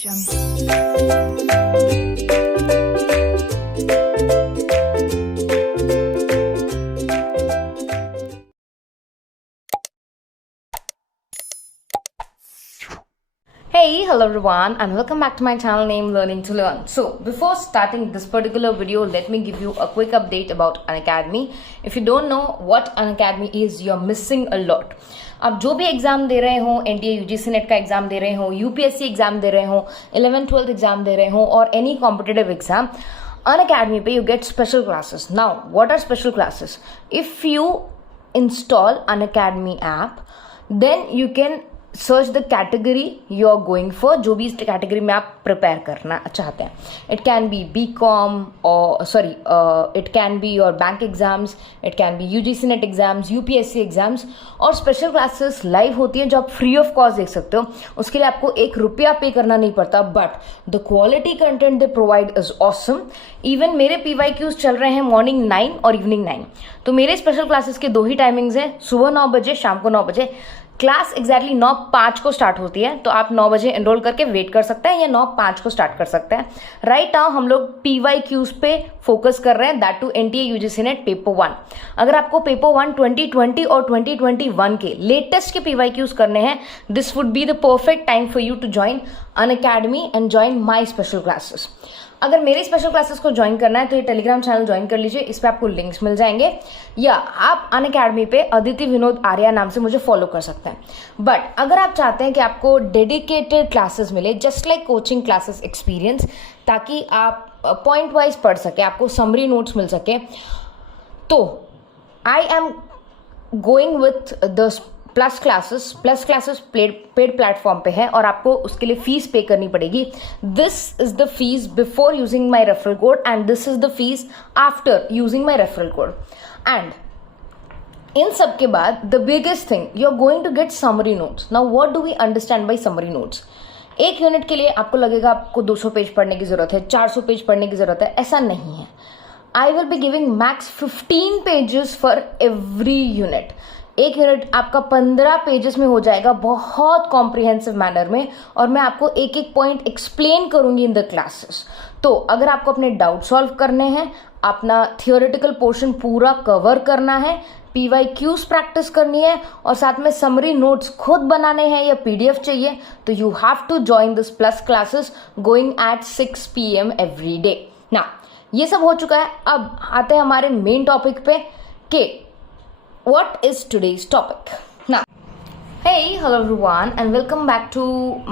Hey, hello everyone and welcome back to my channel named Learning to Learn. So before starting this particular video, let me give you a quick update about Unacademy. If you don't know what Unacademy is, you're missing a lot. आप जो भी exam दे रहे हो, NDA UGC net का exam दे रहे हो, UPSC exam दे रहे हो, 11th-12th एग्जाम दे रहे हो और एनी कॉम्पिटिटिव एग्जाम, Unacademy पे you get special classes. Now, what are special classes? If you install Unacademy app, then you can search the category you are going for, जो भी इस category में आप prepare करना चाहते हैं. इट कैन बी BCom और it can be your bank exams, it can be UGC net exams, UPSC exams. और स्पेशल क्लासेस लाइव होती है जो आप फ्री ऑफ कॉस्ट देख सकते हो. उसके लिए आपको ₹1 पे करना नहीं पड़ता, but the quality content they provide is awesome. Even मेरे PYQs चल रहे हैं मॉर्निंग 9 और इवनिंग 9. तो मेरे स्पेशल क्लासेस के 2 ही टाइमिंग्स हैं, सुबह 9 बजे, शाम को 9 बजे. क्लास एग्जैक्टली 9:05 को स्टार्ट होती है, तो आप 9 बजे एनरोल करके वेट कर सकते हैं या 9:05 को स्टार्ट कर सकते हैं. राइट नाउ हम लोग PYQs पे फोकस कर रहे हैं, that to NTA UGC NET paper 1. अगर आपको पेपर 1 2020 और 2021 के लेटेस्ट के PYQs करने हैं, this would be the perfect time for you to join Unacademy and join my special classes. अगर मेरे स्पेशल क्लासेस को ज्वाइन करना है तो ये टेलीग्राम चैनल ज्वाइन कर लीजिए, इस पे आपको लिंक्स मिल जाएंगे, या आप Unacademy पे अदिति विनोद आर्या नाम से मुझे फॉलो कर सकते हैं. बट अगर आप चाहते हैं कि आपको डेडिकेटेड क्लासेस मिले, just like coaching classes experience, ताकि आप पॉइंट वाइज पढ़ सके, आपको समरी नोट्स मिल सके, तो I am going with the plus classes paid platform पे है और आपको उसके लिए फीस पे करनी पड़ेगी. This is the fees before using my referral code and this is the fees after using my referral code. And इन सब के बाद the biggest thing, you are going to get summary notes. Now what do we understand by summary notes? एक unit के लिए आपको लगेगा आपको 200 पेज पढ़ने की जरूरत है, 400 पेज पढ़ने की जरूरत है. ऐसा नहीं है. I will be giving max 15 pages for every unit. एक यूनिट आपका 15 पेजेस में हो जाएगा, बहुत कॉम्प्रिहेंसिव मैनर में, और मैं आपको एक एक पॉइंट एक्सप्लेन करूंगी इन द क्लासेस. तो अगर आपको अपने डाउट सॉल्व करने हैं, अपना थियोरेटिकल पोर्शन पूरा कवर करना है, PYQs प्रैक्टिस करनी है और साथ में समरी नोट्स खुद बनाने हैं या PDF चाहिए, तो you have to join this plus classes going at 6 PM every day. ना ये सब हो चुका है, अब आते हैं हमारे मेन टॉपिक पे कि what is today's topic. Now, hey, hello everyone and welcome back to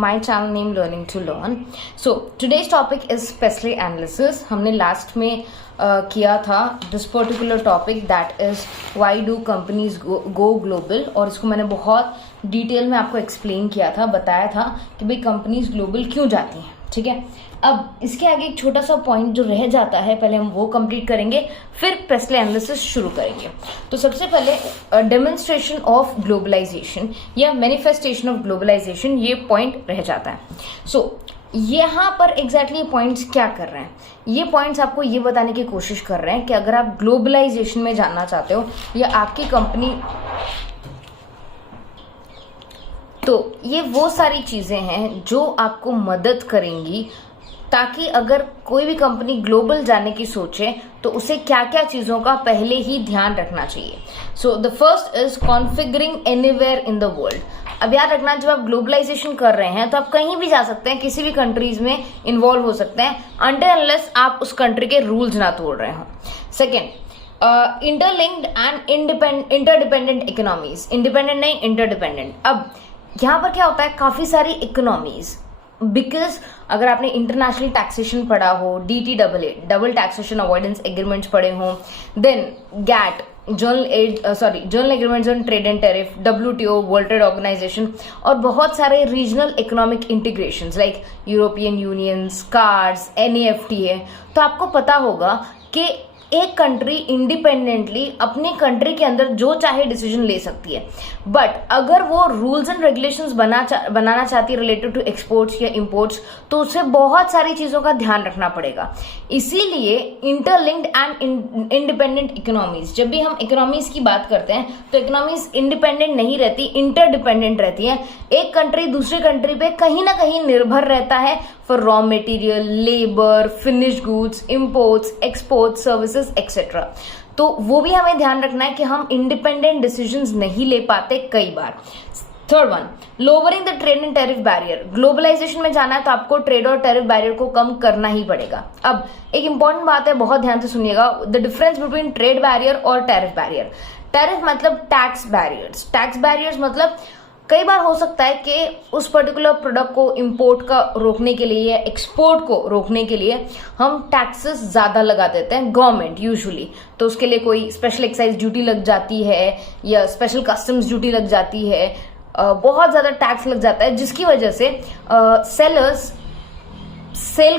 my channel named Learning to Learn. So today's topic is specially analysis. हमने लास्ट में किया था this particular topic, that is why do companies go global, और इसको मैंने बहुत detail में आपको एक्सप्लेन किया था, बताया था कि भाई कंपनीज ग्लोबल क्यों जाती हैं. ठीक है, अब इसके आगे एक छोटा सा पॉइंट जो रह जाता है, पहले हम वो कंप्लीट करेंगे, फिर स्पेशल एनालिसिस शुरू करेंगे. तो सबसे पहले डेमोन्स्ट्रेशन ऑफ ग्लोबलाइजेशन या मैनिफेस्टेशन ऑफ ग्लोबलाइजेशन, ये पॉइंट रह जाता है. सो यहाँ पर एग्जैक्टली पॉइंट्स क्या कर रहे हैं? ये पॉइंट्स आपको ये बताने की कोशिश कर रहे हैं कि अगर आप ग्लोबलाइजेशन में जानना चाहते हो या आपकी कंपनी, तो ये वो सारी चीजें हैं जो आपको मदद करेंगी ताकि अगर कोई भी कंपनी ग्लोबल जाने की सोचे तो उसे क्या क्या चीजों का पहले ही ध्यान रखना चाहिए. So the first is configuring anywhere in the world. अब याद रखना, जब आप ग्लोबलाइजेशन कर रहे हैं तो आप कहीं भी जा सकते हैं, किसी भी कंट्रीज में इन्वॉल्व हो सकते हैं, अनटिल अनलेस आप उस कंट्री के रूल्स ना तोड़ रहे हो. Second, interlinked and interdependent economies. Independent नहीं, इंटरडिपेंडेंट. अब यहाँ पर क्या होता है, काफी सारी इकोनॉमीज, बिकॉज अगर आपने इंटरनेशनल टैक्सेशन पढ़ा हो, DTAA double taxation avoidance agreements पढ़े हो, then GATT general agreements on trade and tariff, WTO world trade organisation, और बहुत सारे regional economic integrations like European Union, cards, NAFTA, तो आपको पता होगा कि एक कंट्री इंडिपेंडेंटली अपनी कंट्री के अंदर जो चाहे डिसीजन ले सकती है, बट अगर वो रूल्स एंड रेगुलेशंस बनाना चाहती है रिलेटेड टू एक्सपोर्ट्स या इंपोर्ट्स, तो उसे बहुत सारी चीजों का ध्यान रखना पड़ेगा. इसीलिए इंटरलिंक्ड एंड इंडिपेंडेंट इकोनॉमीज, जब भी हम इकोनॉमीज की बात करते हैं तो इकोनॉमीज इंडिपेंडेंट नहीं रहती, इंटरडिपेंडेंट रहती है. एक कंट्री दूसरी कंट्री पे कहीं ना कहीं निर्भर रहता है for raw material, labour, finish goods, imports, exports, services etcetera. तो वो भी हमें ध्यान रखना है कि हम इंडिपेंडेंट डिसीजंस नहीं ले पाते कई बार। Third one, lowering the trade and tariff barrier. Globalization में जाना है तो आपको ट्रेड और टैरिफ बैरियर को कम करना ही पड़ेगा। अब एक इंपॉर्टेंट बात है, बहुत ध्यान से सुनिएगा, the difference between trade barrier और टैरिफ बैरियर। टैरिफ मतलब टैक्स बैरियर्स, टैक्स बैरियर्स मतलब कई बार हो सकता है कि उस पर्टिकुलर प्रोडक्ट को इंपोर्ट का रोकने के लिए या एक्सपोर्ट को रोकने के लिए हम टैक्सेस ज्यादा लगा देते हैं, गवर्नमेंट यूजुअली। तो उसके लिए कोई स्पेशल एक्साइज ड्यूटी लग जाती है या स्पेशल कस्टम्स ड्यूटी लग जाती है, बहुत ज्यादा टैक्स लग जाता है, जिसकी वजह से सेलर्स सेल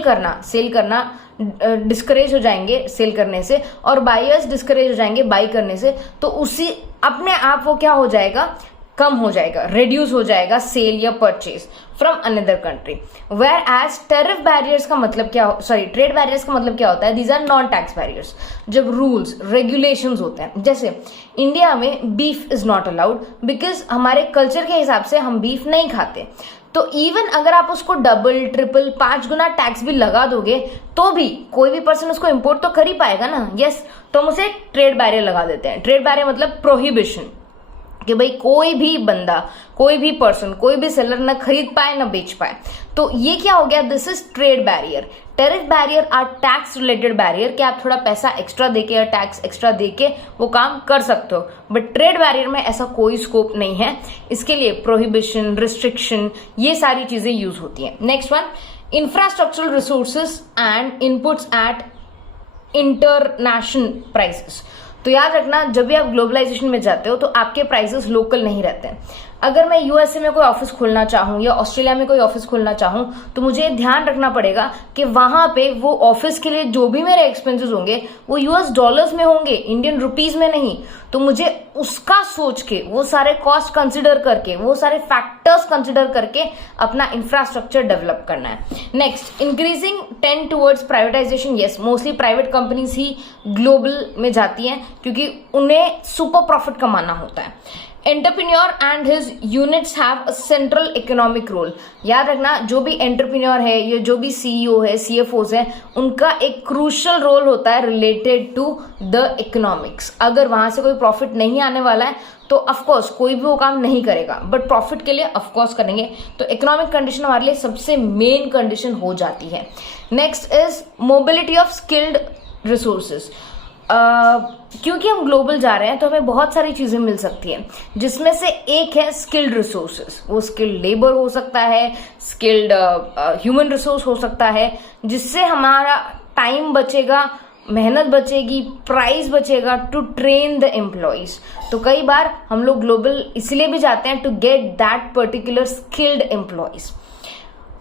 करना डिस्करेज हो जाएंगे सेल करने से, और बायर्स डिस्करेज हो जाएंगे बाई करने से। तो उसी अपने आप वो क्या हो जाएगा, कम हो जाएगा, रिड्यूस हो जाएगा सेल या purchase from another country. Whereas tariff barriers का मतलब क्या, ट्रेड बैरियर्स का मतलब क्या होता है, these are non tax barriers. जब रूल्स रेगुलेशंस होते हैं, जैसे इंडिया में beef is not allowed because हमारे कल्चर के हिसाब से हम बीफ नहीं खाते। तो इवन अगर आप उसको डबल ट्रिपल 5 गुना टैक्स भी लगा दोगे तो भी कोई भी पर्सन उसको इंपोर्ट तो कर ही पाएगा ना। यस, तो हम उसे ट्रेड बैरियर लगा देते हैं। ट्रेड बैरियर मतलब प्रोहिबिशन, कि भाई कोई भी बंदा, कोई भी पर्सन, कोई भी सेलर ना खरीद पाए ना बेच पाए। तो ये क्या हो गया, this is trade barrier. Tariff barrier are tax related barrier, कि आप थोड़ा पैसा एक्स्ट्रा देके या टैक्स एक्स्ट्रा देके वो काम कर सकते हो। बट ट्रेड बैरियर में ऐसा कोई स्कोप नहीं है, इसके लिए प्रोहिबिशन, रिस्ट्रिक्शन, ये सारी चीजें यूज होती हैं। Next one, infrastructural resources and inputs at international prices. तो याद रखना, जब भी आप ग्लोबलाइजेशन में जाते हो तो आपके प्राइसेस लोकल नहीं रहते हैं। अगर मैं यूएसए में कोई ऑफिस खोलना चाहूं या ऑस्ट्रेलिया में कोई ऑफिस खोलना चाहूं तो मुझे ध्यान रखना पड़ेगा कि वहां पे वो ऑफिस के लिए जो भी मेरे एक्सपेंसेस होंगे वो यूएस डॉलर्स में होंगे, इंडियन रुपीज में नहीं। तो मुझे उसका सोच के, वो सारे कॉस्ट कंसिडर करके, वो सारे फैक्टर्स कंसिडर करके अपना इंफ्रास्ट्रक्चर डेवलप करना है। Next, increasing tend towards privatization. Yes, mostly private companies ही ग्लोबल में जाती हैं क्योंकि उन्हें सुपर प्रॉफिट कमाना होता है। Entrepreneur and his units have a central economic role. याद रखना, जो भी एंटरप्रेन्योर है या जो भी सीईओ है, सीएफओज है, उनका एक क्रूशियल रोल होता है रिलेटेड टू द इकोनॉमिक्स। अगर वहां से कोई प्रॉफिट नहीं आने वाला है तो ऑफकोर्स कोई भी वो काम नहीं करेगा, बट प्रॉफिट के लिए ऑफकोर्स करेंगे। तो इकोनॉमिक कंडीशन हमारे लिए सबसे मेन कंडीशन हो जाती है। Next is mobility of skilled resources. क्योंकि हम ग्लोबल जा रहे हैं तो हमें बहुत सारी चीजें मिल सकती हैं, जिसमें से एक है स्किल्ड रिसोर्सेज। वो स्किल्ड लेबर हो सकता है, स्किल्ड ह्यूमन रिसोर्स हो सकता है, जिससे हमारा टाइम बचेगा, मेहनत बचेगी, प्राइस बचेगा टू ट्रेन द एम्प्लॉइज। तो कई बार हम लोग ग्लोबल इसलिए भी जाते हैं to get that particular skilled employees.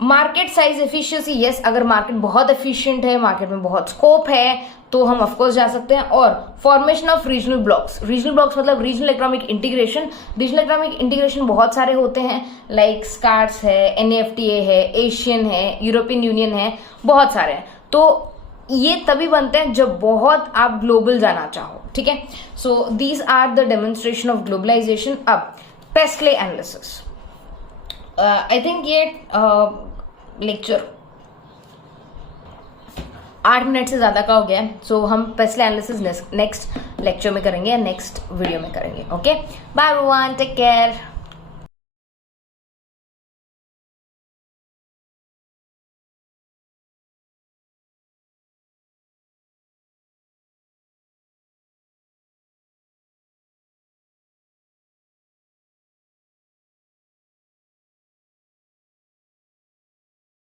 Market size efficiency. Yes, अगर मार्केट बहुत एफिशिएंट है, मार्केट में बहुत स्कोप है तो हम ऑफकोर्स जा सकते हैं। और formation of regional blocks. Regional blocks मतलब regional economic integration. Regional economic integration बहुत सारे होते हैं, लाइक स्कार्स है, NAFTA है, एशियन है, यूरोपियन यूनियन है, बहुत सारे हैं। तो ये तभी बनते हैं जब बहुत आप ग्लोबल जाना चाहो, ठीक है। So these are the demonstration of globalisation. अब पेस्ले एनालिसिस। आई थिंक ये लेक्चर 8 मिनट से ज्यादा का हो गया है। सो हम पेस्ले एनालिसिस नेक्स्ट लेक्चर में करेंगे या नेक्स्ट वीडियो में करेंगे। Okay, bye everyone, take care.